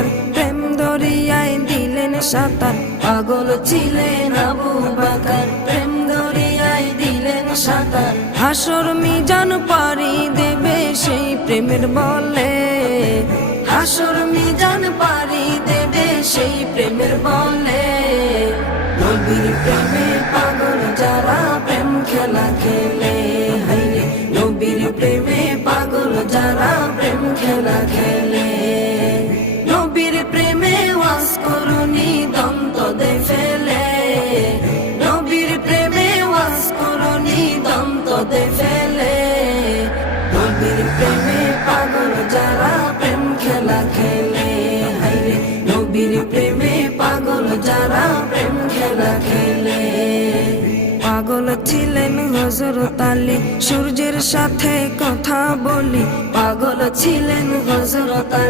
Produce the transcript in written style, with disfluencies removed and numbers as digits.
বকর প্রেম দরিয়ায় দিলেন সাঁতার। পাগল ছিলেন আবু বকর প্রেম দরিয়ায় দিলেন সাঁতার। হাসর মিজান পারি দেবে সেই প্রেমের বলে, হাসর মিজান পারি দেবে সেই প্রেমের বলে। নবীর প্রেমে পাগল যারা প্রেম খেলা খেলে, হাইরে নবীর প্রেমে পাগল যারা প্রেম খেলা খেলে। নবীর প্রেমে ওয়াজ করুনি দন্ত দে ফেলে, নবীর প্রেমে ওয়াজ করুনি দন্ত দে ফেলে। নবীর প্রেমে পাগল যারা প্রেম খেলা খেলে, হাইরে নবীর প্রেমে পাগল যারা প্রেম খেলা খেলে। পাগল ছিলেন হযরত আলী সূর্যের সাথে কথা বলি, পাগল ছিলেন হযরত